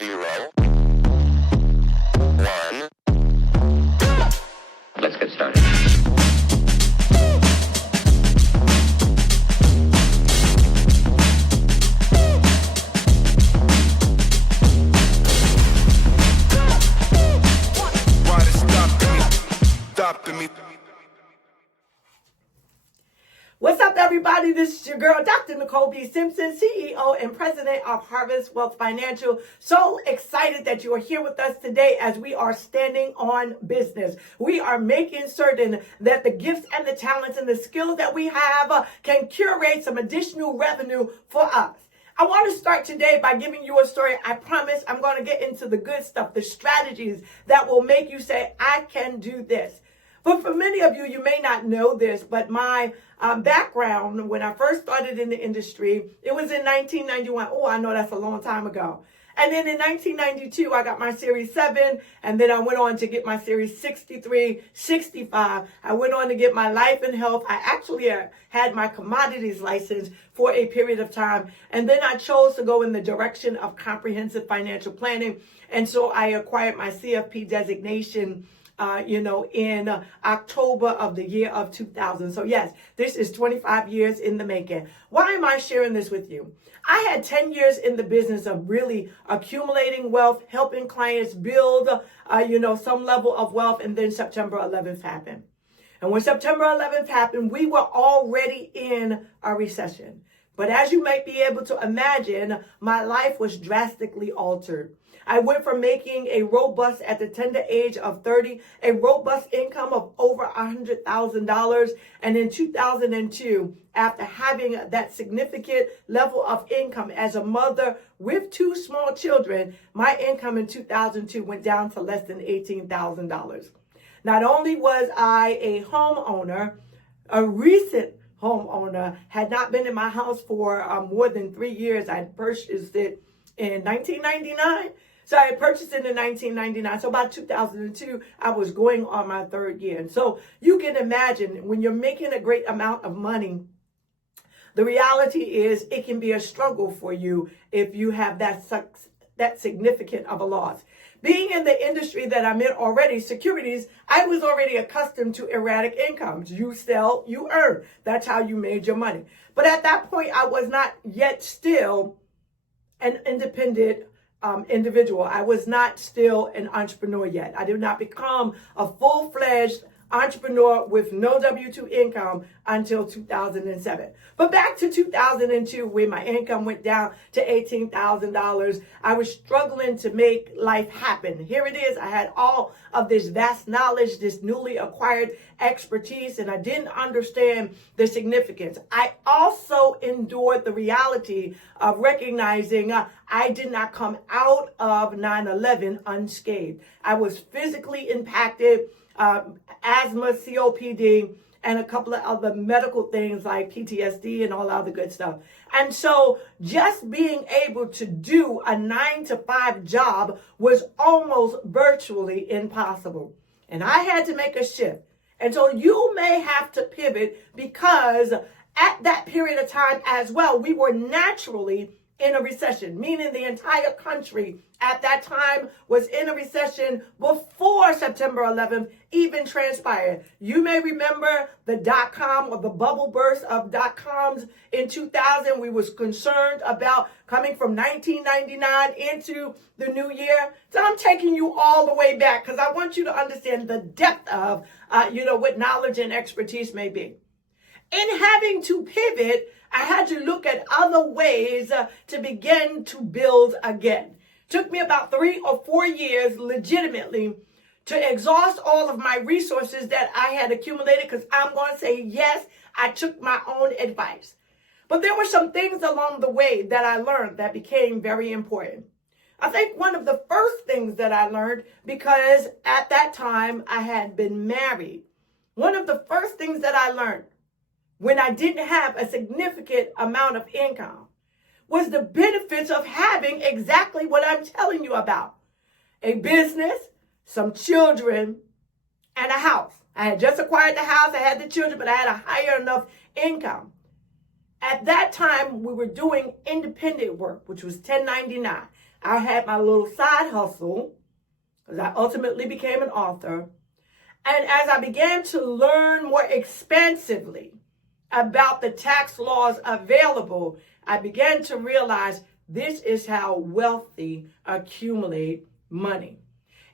0, 1. Let's get started. Why they stopping me? What's up, everybody? This is your girl, Dr. Nicole B. Simpson, CEO and President of Harvest Wealth Financial. So excited that you are here with us today as we are standing on business. We are making certain that the gifts and the talents and the skills that we have can curate some additional revenue for us. I want to start today by giving you a story. I promise I'm going to get into the good stuff, the strategies that will make you say, I can do this. But for many of you, you may not know this, but my background, when I first started in the industry, it was in 1991. Oh, I know that's a long time ago. And then in 1992, I got my Series 7, and then I went on to get my Series 63, 65. I went on to get my life and health. I actually had my commodities license for a period of time. And then I chose to go in the direction of comprehensive financial planning. And so I acquired my CFP designation in October of the year of 2000. So yes, this is 25 years in the making. Why am I sharing this with you? I had 10 years in the business of really accumulating wealth, helping clients build, some level of wealth. And then September 11th happened. And when September 11th happened, we were already in a recession. But as you might be able to imagine, my life was drastically altered. I went from making a robust, at the tender age of 30, a robust income of over $100,000. And in 2002, after having that significant level of income as a mother with 2 small children, my income in 2002 went down to less than $18,000. Not only was I a homeowner, a recent homeowner, had not been in my house for more than 3 years. I purchased it in 1999. So I purchased it in 1999. So about 2002, I was going on my 3rd year. And so you can imagine when you're making a great amount of money, the reality is it can be a struggle for you if you have that significant of a loss. Being in the industry that I'm in already, securities, I was already accustomed to erratic incomes. You sell, you earn. That's how you made your money. But at that point, I was not yet still an independent individual. I was not still an entrepreneur yet. I did not become a full-fledged entrepreneur with no W-2 income until 2007. But back to 2002, when my income went down to $18,000, I was struggling to make life happen. Here it is. I had all of this vast knowledge, this newly acquired expertise, and I didn't understand the significance. I also endured the reality of recognizing I did not come out of 9/11 unscathed. I was physically impacted, asthma, COPD, and a couple of other medical things like PTSD and all other good stuff. And so just being able to do a 9-to-5 job was almost virtually impossible. And I had to make a shift. And so you may have to pivot, because at that period of time as well, we were naturally in a recession, meaning the entire country at that time was in a recession before September 11th even transpired. You may remember the dot-com or the bubble burst of dot-coms in 2000. We was concerned about coming from 1999 into the new year. So I'm taking you all the way back because I want you to understand the depth of, what knowledge and expertise may be. In having to pivot, I had to look at other ways to begin to build again. Took me about 3 or 4 years legitimately to exhaust all of my resources that I had accumulated, because I'm going to say, yes, I took my own advice. But there were some things along the way that I learned that became very important. I think one of the first things that I learned, because at that time I had been married, one of the first things that I learned when I didn't have a significant amount of income was the benefits of having exactly what I'm telling you about. A business, some children, and a house. I had just acquired the house, I had the children, but I had a higher enough income. At that time, we were doing independent work, which was 1099. I had my little side hustle because I ultimately became an author. And as I began to learn more expansively about the tax laws available, I began to realize this is how wealthy accumulate money.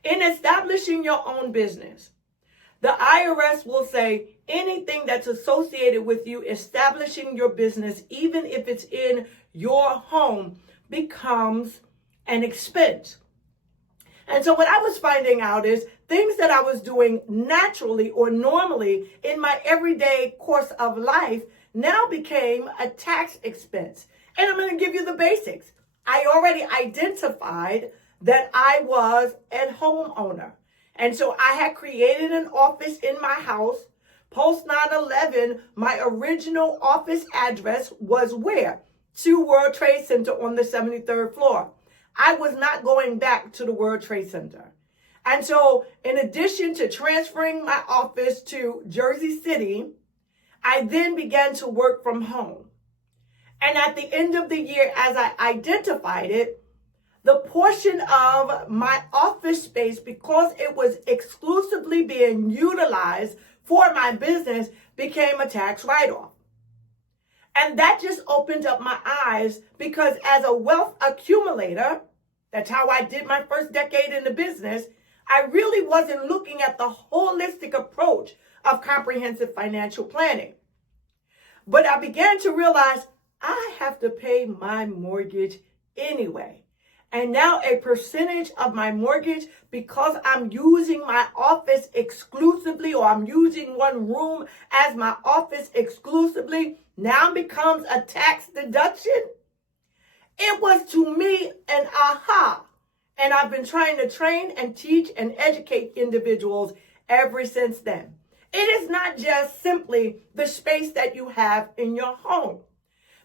In establishing your own business, the IRS will say anything that's associated with you establishing your business, even if it's in your home, becomes an expense. And so what I was finding out is things that I was doing naturally or normally in my everyday course of life now became a tax expense. And I'm going to give you the basics. I already identified that I was a homeowner. And so I had created an office in my house. Post 9/11, my original office address was where? 2 World Trade Center on the 73rd floor. I was not going back to the World Trade Center. And so in addition to transferring my office to Jersey City, I then began to work from home. And at the end of the year, as I identified it, the portion of my office space, because it was exclusively being utilized for my business, became a tax write-off. And that just opened up my eyes because as a wealth accumulator, that's how I did my first decade in the business, I really wasn't looking at the holistic approach of comprehensive financial planning. But I began to realize I have to pay my mortgage anyway. And now a percentage of my mortgage, because I'm using my office exclusively, or I'm using one room as my office exclusively, now becomes a tax deduction. It was to me an aha. And I've been trying to train and teach and educate individuals ever since then. It is not just simply the space that you have in your home.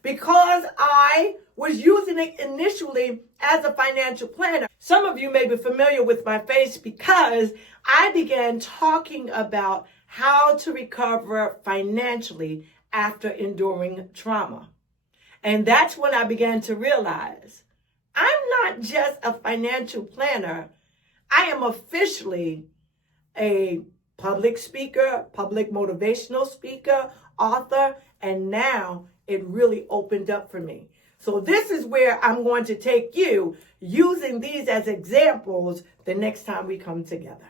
Because I was using it initially as a financial planner. Some of you may be familiar with my face because I began talking about how to recover financially after enduring trauma. And that's when I began to realize I'm not just a financial planner. I am officially a public speaker, public motivational speaker, author, and now it really opened up for me. So this is where I'm going to take you using these as examples the next time we come together.